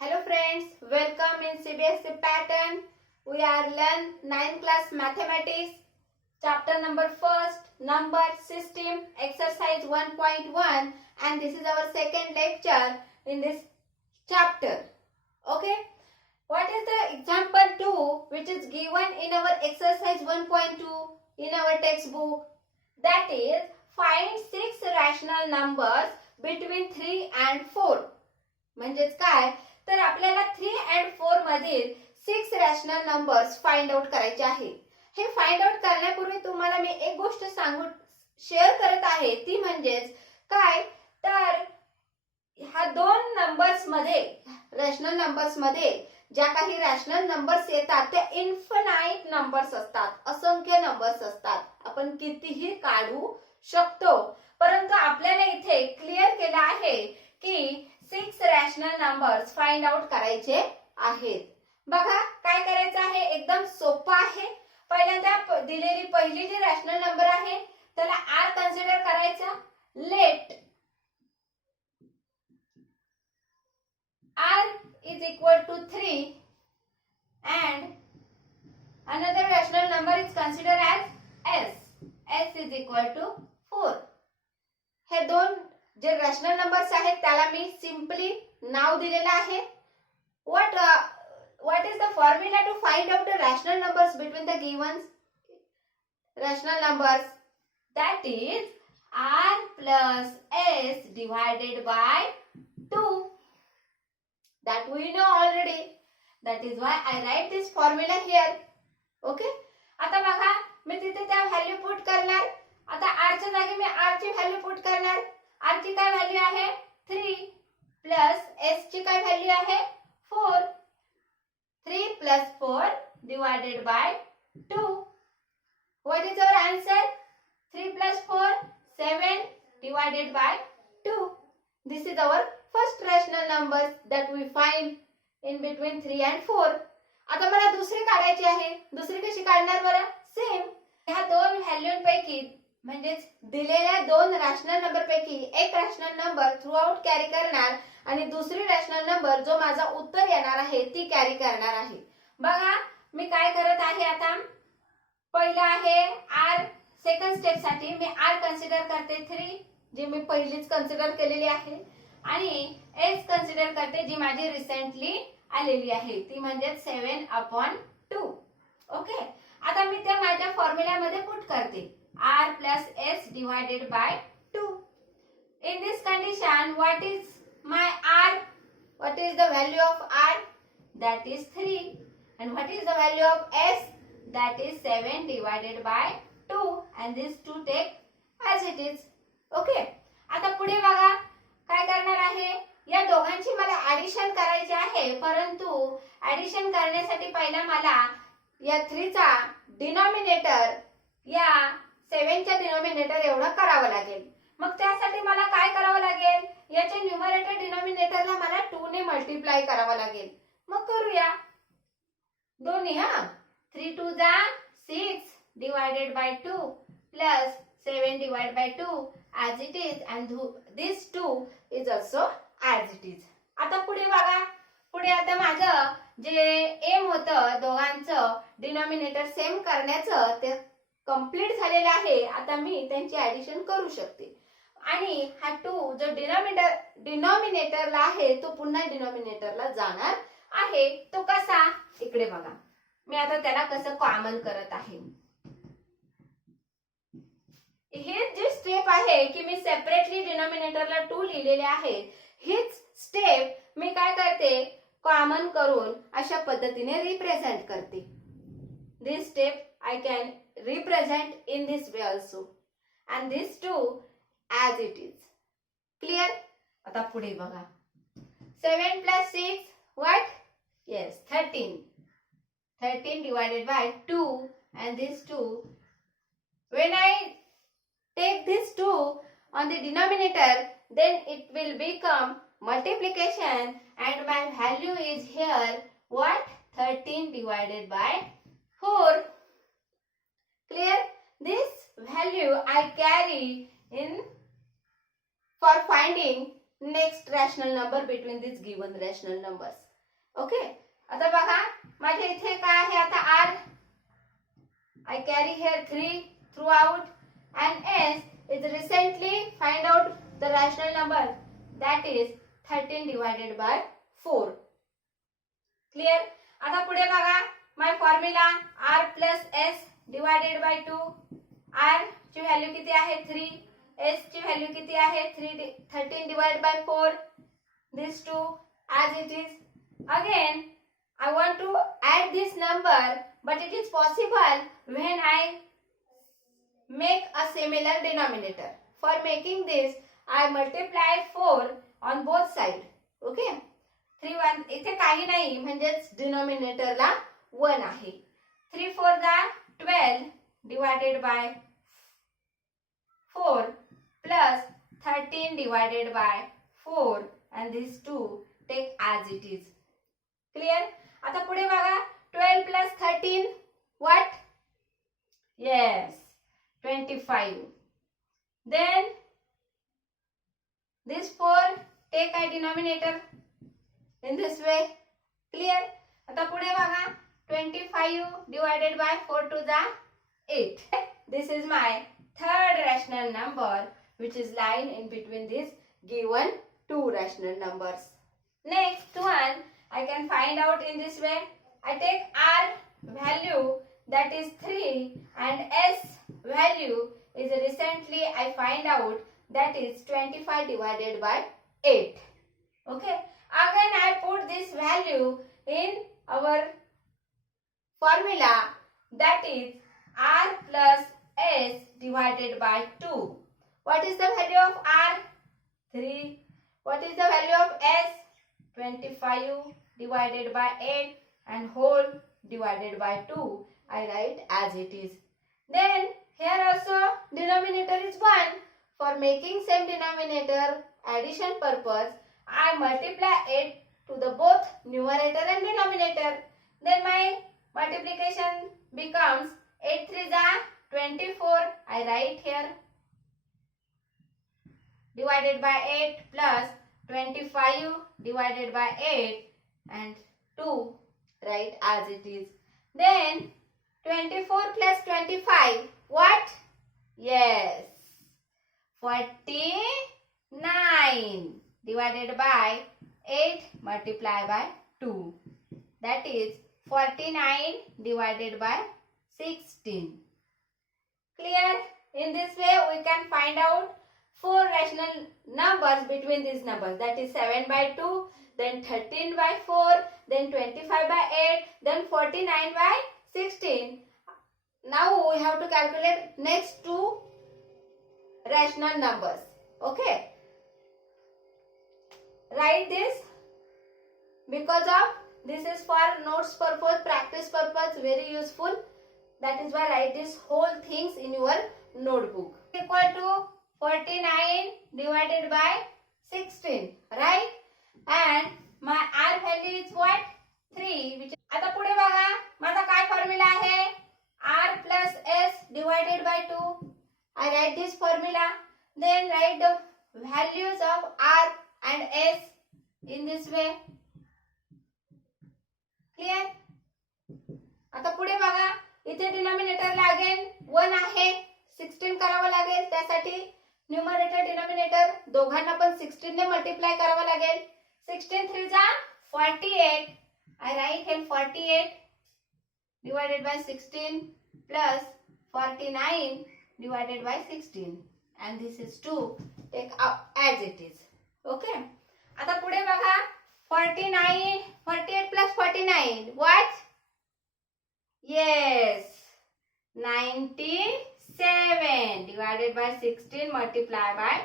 Hello friends, welcome in CBSE pattern. We are learn 9th class mathematics, chapter number 1st, number system, exercise 1.1, and this is our second lecture in this chapter. Okay, what is the example 2 which is given in our exercise 1.2 in our textbook? That is, find 6 rational numbers between 3 and 4. म्हणजेच काय तर आपल्याला 3 and 4 मधील 6 rational numbers find out करायचे आहे. हे find out करण्यापूर्वी तुम्हाला मी एक गोष्ट शेअर करत आहे, ती म्हणजेच काय तर ह्या दोन नंबर्स मध्ये रॅशनल नंबर्स मध्ये ज्या काही रॅशनल नंबर्स येतात त्या इन्फिनाइट नंबर्स असतात, असंख्य नंबर्स असतात. आपण कितीही काढू शकतो, परंतु आपल्याला इथे क्लिअर केलं आहे की 6 रॅशनल नंबर्स फाइंड आउट करायचे आहेत. बघा काय करायचं आहे, एकदम सोपं आहे. पहिल्यांदा दिलेली पहिली जी रॅशनल नंबर आहे त्याला आर कन्सिडर करायचा. Let r is equal to 3 and another rational number is considered as s is equal to 4. हे दोन जे रॅशनल नंबर्स आहेत त्याला मी सिंपली नाव दिलेलं आहे. what is the formula to find out the rational numbers between the given rational numbers? That is r plus s divided by 2. That we know already. That is why I write this formula here. Okay? आता बघा मी तिथे त्या value put करणार. आता r च्या जागी मी r ची value put करणार. r ची काय व्हॅल्यू आहे 3 प्लस s ची काय व्हॅल्यू आहे 4. 3 plus 4 divided by 2. What is our answer? 3 plus 4 7 divided by 2. This is our first rational numbers that we find in between 3 and 4. आता मला दुसरी काढायची आहे. दुसरी कशी काढणार बरं? सेम ह्या दोन व्हॅल्यूंपैकी म्हणजेच दिलेल्या दोन रॅशनल नंबर पैकी एक rational number through out carry करणार आणि दुसरी रॅशनल नंबर जो माझा उत्तर येणार आहे ती कॅरी करणार आहे. बघा मी काय करत आहे. आता पहिला आहे आर. सेकंड स्टेप साठी मी आर कन्सिडर करते 3 जी मी पहिलीच कन्सिडर केलेली आहे आणि एस कन्सिडर करते जी माझी रिसेंटली आलेली आहे ती म्हणजे 7/2. ओके, आता मी त्या माझ्या फॉर्म्युला मध्ये पुट करते r plus s divided by 2. In this condition, what is my r? What is the value of r? That is 3. And what is the value of s? That is 7 divided by 2. And these two take as it is. Okay. आता पुढे बघा काय करणार आहे. या दोघांची मला addition करायची आहे, परंतु ऍडिशन करण्यासाठी पहिला मला या 3 चा डिनॉमिनेटर या 7 च्या डिनॉमिनेटर एवढं करावं लागेल. मग त्यासाठी मला काय करावं लागेल, याच्या न्यूमरेटर डिनॉमिनेटरला मला 2 ने मल्टिप्लाय करावं लागेल. मग करूया दोन्ही. 3 2 जा 6 divided by 2 plus 7 divide by 2 as it is and this 2 is also as it is. आता पुढे बघा. पुढे आता माझं जे एम होतं दोघांचं डिनॉमिनेटर सेम करण्याचं ते कंप्लीट झालेलं आहे. आता मी त्यांची ऍडिशन करू शकते आणि हा 2 जो डिनॉमिनेटरला आहे तो पुन्हा डिनॉमिनेटरला जाणार आहे. तो कसा, इकडे बघा मी आता त्याला कसं कॉमन करत आहे. हे जे स्टेप आहे की मी सेपरेटली डिनॉमिनेटरला 2 लिहिलेले आहे, हीच स्टेप मी काय करते कॉमन करून अशा पद्धतीने रिप्रेझेंट करते. This step I can represent in this way also and this too as it is. Clear? आता पुढे बघा 7 plus 6 what? Yes, 13. 13 divided by 2 and this 2. When I take this 2 on the denominator, then it will become multiplication and my value is here what? 13 divided by 4. Clear? This value I carry in for finding next rational number between these given rational numbers. Okay. आता बघा माझ्या इथे काय आहे आता r. I carry here 3 throughout and s is recently find out the rational number, that is 13 divided by 4. Clear? आता पुढे बघा my formula r plus s divided by 2. r ची व्हॅल्यू किती आहे 3, s ची व्हॅल्यू किती आहे 13 divided by 4. These two as it is. Again I want to add this number, but it is possible when I make a similar denominator. For making this I multiply 4 on both sides. Okay. 3 1 इथे काही नाही म्हणजेच डिनॉमिनेटरला 1 आहे. 3 4 जा 12 divided by 4 plus 13 divided by 4 and these two take as it is. Clear? आता पुढे बघा 12 plus 13 what? Yes, 25. Then this 4 take a denominator in this way. Clear? आता पुढे बघा 25 divided by 4 to the 8. This is my third rational number which is lying in between these given two rational numbers. Next one I can find out in this way. I take r value that is 3 and s value is recently I find out that is 25 divided by 8. Okay. Again I put this value in our formula, that is r plus s divided by 2. What is the value of r? 3. What is the value of s? 25 divided by 8 and whole divided by 2. I write as it is. Then here also denominator is 1. For making same denominator addition purpose, I multiply it to the both numerator and denominator. Then my multiplication becomes 8 3 are 24. I write here divided by 8 plus 25 divided by 8 and 2, right as it is. Then 24 plus 25 what? Yes, 49 divided by 8 multiplied by 2, that is 49 divided by 16. Clear? In this way we can find out 4 rational numbers between these numbers, that is 7 by 2, then 13 by 4, then 25 by 8, then 49 by 16. Now we have to calculate next 2 rational numbers. Okay. Write this because of this is for notes purpose, practice purpose, very useful. That is why write this whole things in your notebook. Equal to 49 divided by 16, right? And my r value is what? 3. Which आता पुढे बघा माझा काय formula आहे r plus s divided by 2. I write this formula. Then write the values of r and s in this way. Clear? आता पुढे बघा इथे डिनॉमिनेटर लागेल 1 आहे 16 करावं लागेल, त्यासाठी न्यूमरेटर डिनॉमिनेटर दोघांना पण 16 ने मल्टिप्लाय करावं लागेल. 16 3 जा 48. I write here 48 divided by 16 plus 49 divided by 16 and this is 2. Take up as it is. Okay. आता पुढे बघा 48 plus 49 what? Yes, 97 divided by 16 multiplied by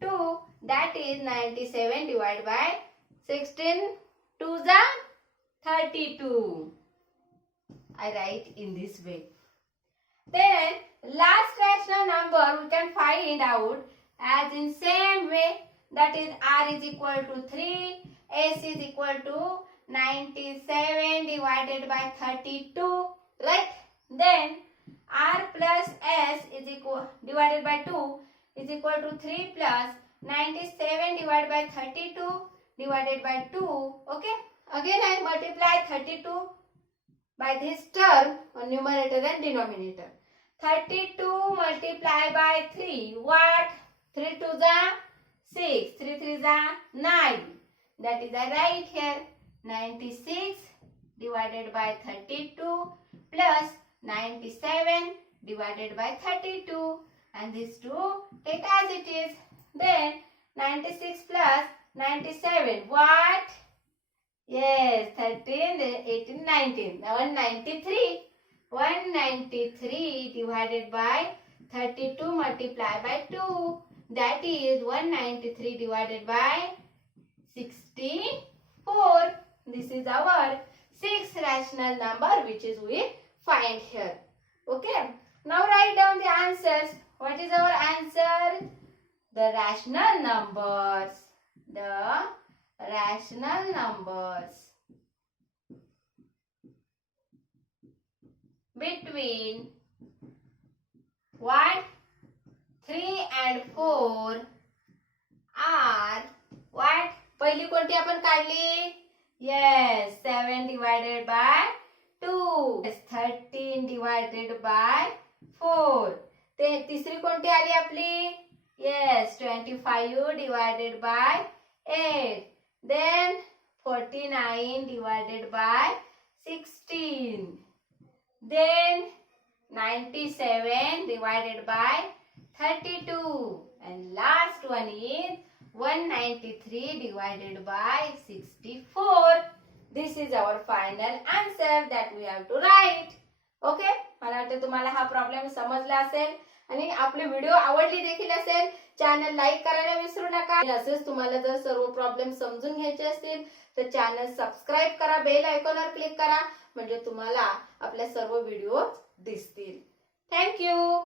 2, that is 97 divided by 16 2 is 32. I write in this way. Then last rational number we can find out as in same way, that is r is equal to 3, s is equal to 97 divided by 32, right? Then r plus s is equal divided by 2 is equal to 3 plus 97 divided by 32 divided by 2. Okay. Again I multiply 32 by this term on numerator and denominator. 32 multiplied by 3. What? 3 2 is 6. 3 3 is 9. That is I write here. 96 divided by 32 plus 97 divided by 32. And these two take as it is. Then 96 plus 97. What? Yes, 13, then 18, 19. Now 193. 193 divided by 32 multiplied by 2. That is 193 divided by 64. This is our sixth rational number which is we find here. Okay. Now write down the answers. What is our answer? The rational numbers. The rational numbers between what? 3 and 4 are what? पहिली कोणती आपण काढली? Yes, 7 divided by 2. Yes, 13 divided by 4. ते तिसरी कोणती आली आपली? Yes, 25 divided by 8. Then 49 divided by 16. Then 97 divided by 32. And last one is 193 divided by 64. This is our final answer that we have to write. Okay? मला वाटतं तुम्हाला हा problem समजला असेल आणि आपले व्हिडिओ आवडली देखील असेल. चॅनल लाईक करायला विसरू नका. असेच तुम्हाला जर सर्व प्रॉब्लेम समजून घ्यायचे असतील तर चॅनल सबस्क्राईब करा, बेल आयकॉनवर क्लिक करा म्हणजे तुम्हाला आपल्या सर्व व्हिडिओ दिसतील. Thank you.